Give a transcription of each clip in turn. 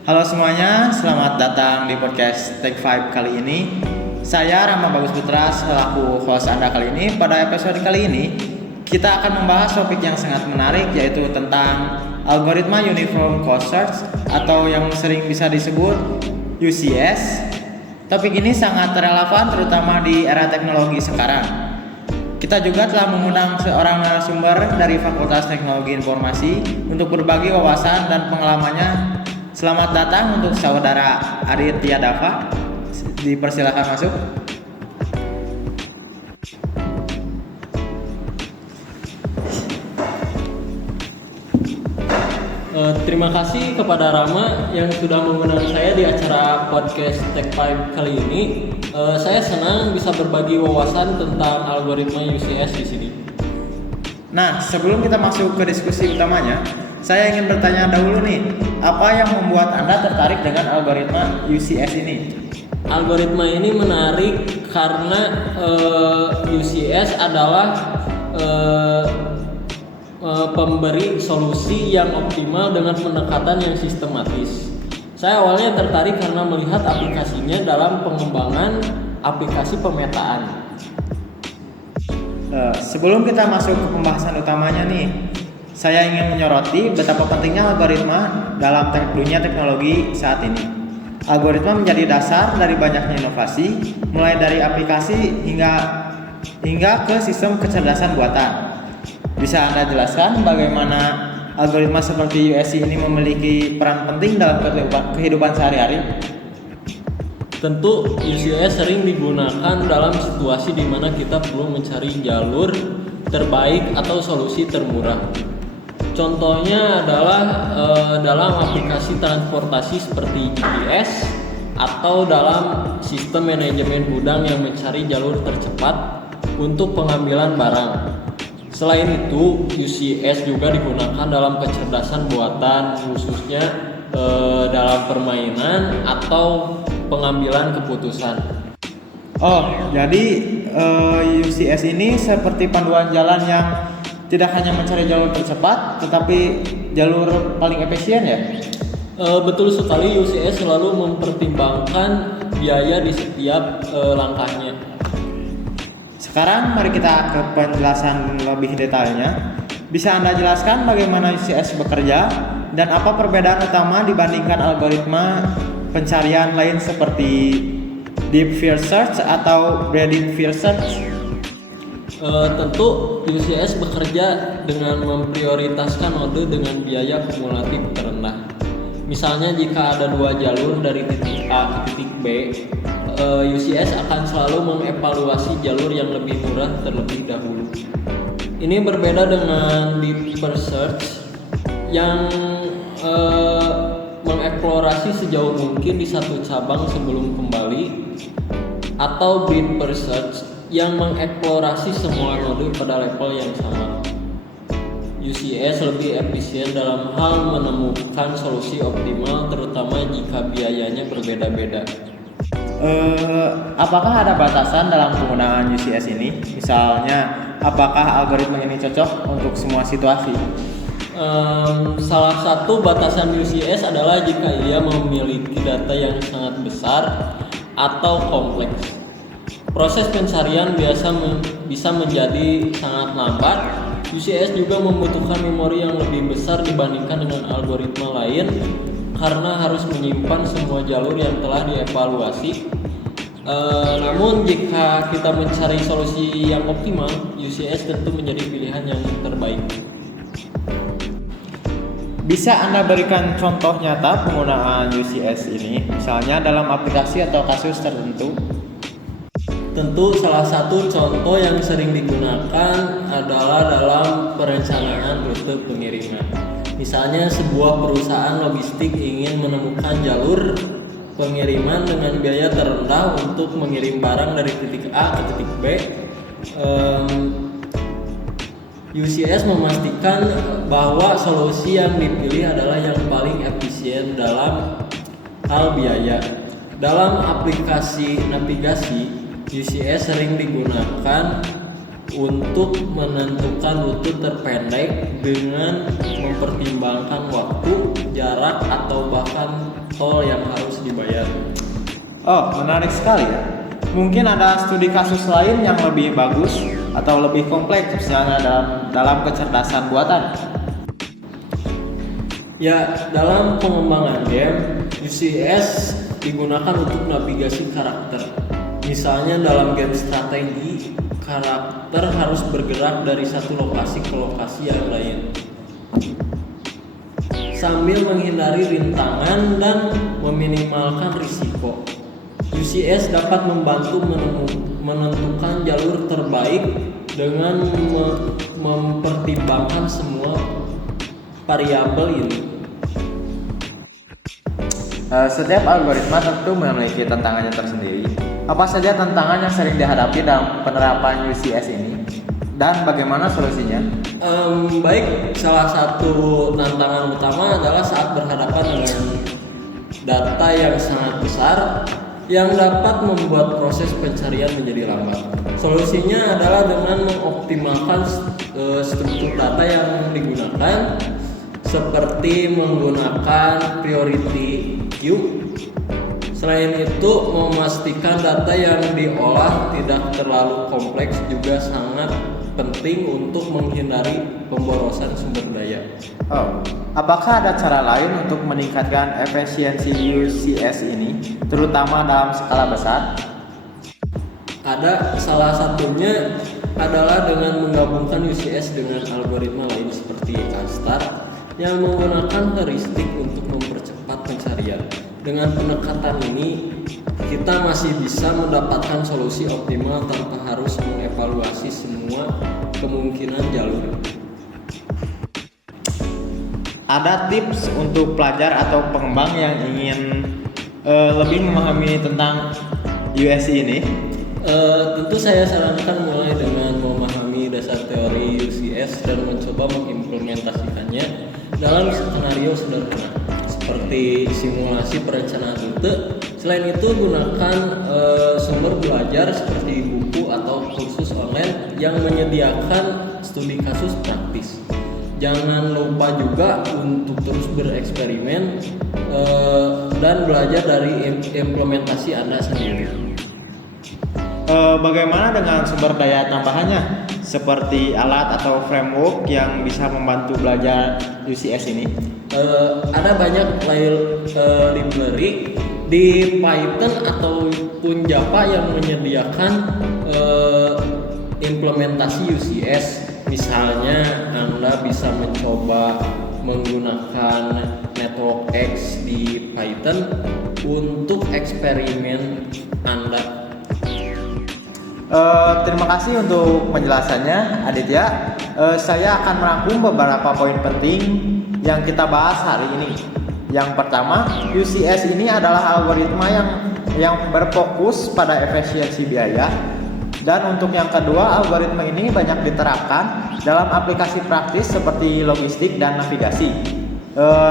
Halo semuanya, selamat datang di podcast Take 5 kali ini. Saya Rama Bagus Putra selaku host Anda kali ini. Pada episode kali ini, kita akan membahas topik yang sangat menarik, yaitu tentang algoritma Uniform Cost Search atau yang sering bisa disebut UCS. Topik ini sangat relevan terutama di era teknologi sekarang. Kita juga telah mengundang seorang narasumber dari Fakultas Teknologi Informasi untuk berbagi wawasan dan pengalamannya. Selamat datang untuk saudara Aditya Dava. Dipersilakan masuk. Terima kasih kepada Rama yang sudah mengundang saya di acara podcast Tech 5 kali ini. Saya senang bisa berbagi wawasan tentang algoritma UCS di sini. Nah, sebelum kita masuk ke diskusi utamanya, saya ingin bertanya dahulu nih, apa yang membuat Anda tertarik dengan algoritma UCS ini? Algoritma ini menarik karena UCS adalah pemberi solusi yang optimal dengan pendekatan yang sistematis. Saya awalnya tertarik karena melihat aplikasinya dalam pengembangan aplikasi pemetaan. Sebelum kita masuk ke pembahasan utamanya nih, saya ingin menyoroti betapa pentingnya algoritma dalam dunia teknologi saat ini. Algoritma menjadi dasar dari banyaknya inovasi, mulai dari aplikasi hingga ke sistem kecerdasan buatan. Bisa Anda jelaskan bagaimana algoritma seperti USC ini memiliki peran penting dalam kehidupan sehari-hari? Tentu UCS sering digunakan dalam situasi di mana kita perlu mencari jalur terbaik atau solusi termurah. Contohnya adalah dalam aplikasi transportasi seperti GPS atau dalam sistem manajemen gudang yang mencari jalur tercepat untuk pengambilan barang. Selain itu, UCS juga digunakan dalam kecerdasan buatan, khususnya dalam permainan atau pengambilan keputusan. Oh, jadi UCS ini seperti panduan jalan yang tidak hanya mencari jalur tercepat, tetapi jalur paling efisien ya? Betul sekali, UCS selalu mempertimbangkan biaya di setiap langkahnya. Sekarang mari kita ke penjelasan lebih detailnya. Bisa Anda jelaskan bagaimana UCS bekerja dan apa perbedaan utama dibandingkan algoritma pencarian lain seperti Deep First Search atau Breadth First Search? Tentu UCS bekerja dengan memprioritaskan node dengan biaya kumulatif terendah. Misalnya jika ada dua jalur dari titik A ke titik B, UCS akan selalu mengevaluasi jalur yang lebih murah terlebih dahulu. Ini berbeda dengan Deep First Search yang mengeksplorasi sejauh mungkin di satu cabang sebelum kembali, atau Breadth First Search yang mengeksplorasi semua node pada level yang sama. UCS lebih efisien dalam hal menemukan solusi optimal, terutama jika biayanya berbeda-beda. Apakah ada batasan dalam penggunaan UCS ini? Misalnya, apakah algoritma ini cocok untuk semua situasi? Salah satu batasan UCS adalah jika ia memiliki data yang sangat besar atau kompleks. Proses pencarian bisa menjadi sangat lambat. UCS juga membutuhkan memori yang lebih besar dibandingkan dengan algoritma lain karena harus menyimpan semua jalur yang telah dievaluasi. Namun jika kita mencari solusi yang optimal, UCS tentu menjadi pilihan yang terbaik. Bisa Anda berikan contoh nyata penggunaan UCS ini, misalnya dalam aplikasi atau kasus tertentu? Tentu salah satu contoh yang sering digunakan adalah dalam perencanaan rute pengiriman. Misalnya sebuah perusahaan logistik ingin menemukan jalur pengiriman dengan biaya terendah untuk mengirim barang dari titik A ke titik B. UCS memastikan bahwa solusi yang dipilih adalah yang paling efisien dalam hal biaya. Dalam aplikasi navigasi, UCS sering digunakan untuk menentukan rute terpendek dengan mempertimbangkan waktu, jarak, atau bahkan tol yang harus dibayar. Oh, menarik sekali ya. Mungkin ada studi kasus lain yang lebih bagus atau lebih kompleks misalnya dalam kecerdasan buatan. Ya, dalam pengembangan game, UCS digunakan untuk navigasi karakter. Misalnya dalam game strategi, karakter harus bergerak dari satu lokasi ke lokasi yang lain sambil menghindari rintangan dan meminimalkan risiko. UCS dapat membantu menentukan jalur terbaik dengan mempertimbangkan semua variabel ini. Setiap algoritma tentu memiliki tantangannya tersendiri. Apa saja tantangan yang sering dihadapi dalam penerapan UCS ini dan bagaimana solusinya? Baik, salah satu tantangan utama adalah saat berhadapan dengan data yang sangat besar yang dapat membuat proses pencarian menjadi lambat. Solusinya adalah dengan mengoptimalkan struktur data yang digunakan, seperti menggunakan priority queue. Selain itu, memastikan data yang diolah tidak terlalu kompleks juga sangat penting untuk menghindari pemborosan sumber daya. Oh, apakah ada cara lain untuk meningkatkan efisiensi UCS ini, terutama dalam skala besar? Ada, salah satunya adalah dengan menggabungkan UCS dengan algoritma lain seperti Astar yang menggunakan heuristik untuk mempercepat pencarian. Dengan pendekatan ini, kita masih bisa mendapatkan solusi optimal tanpa harus mengevaluasi semua kemungkinan jalur. Ada tips untuk pelajar atau pengembang yang ingin lebih memahami tentang USC ini? Tentu saya sarankan mulai dengan memahami dasar teori UCS dan mencoba mengimplementasikannya dalam skenario sederhana seperti simulasi perencanaan rute. Selain itu, gunakan sumber belajar seperti buku atau kursus online yang menyediakan studi kasus praktis. Jangan lupa juga untuk terus bereksperimen dan belajar dari implementasi Anda sendiri. Bagaimana dengan sumber daya tambahannya, seperti alat atau framework yang bisa membantu belajar UCS ini? Ada banyak library di Python ataupun Java yang menyediakan implementasi UCS. Misalnya, Anda bisa mencoba menggunakan NetworkX di Python untuk eksperimen Anda. Terima kasih untuk penjelasannya, Aditya. Saya akan merangkum beberapa poin penting yang kita bahas hari ini. Yang pertama, UCS ini adalah algoritma yang berfokus pada efisiensi biaya. Dan untuk yang kedua, algoritma ini banyak diterapkan dalam aplikasi praktis seperti logistik dan navigasi.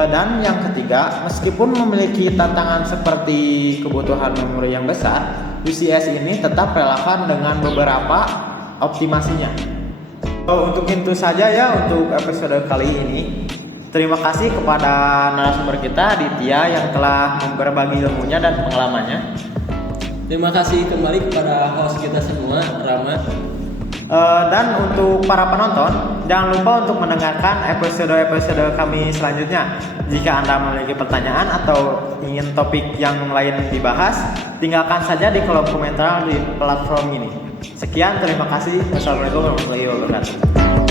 Dan yang ketiga, meskipun memiliki tantangan seperti kebutuhan memori yang besar, UCS ini tetap relevan dengan beberapa optimasinya. Untuk itu saja ya untuk episode kali ini. Terima kasih kepada narasumber kita, Aditya, yang telah berbagi ilmunya dan pengalamannya. Terima kasih kembali kepada host kita semua, Rama. Dan untuk para penonton, jangan lupa untuk mendengarkan episode-episode kami selanjutnya. Jika Anda memiliki pertanyaan atau ingin topik yang lain dibahas, tinggalkan saja di kolom komentar di platform ini. Sekian, terima kasih. Wassalamualaikum warahmatullahi wabarakatuh.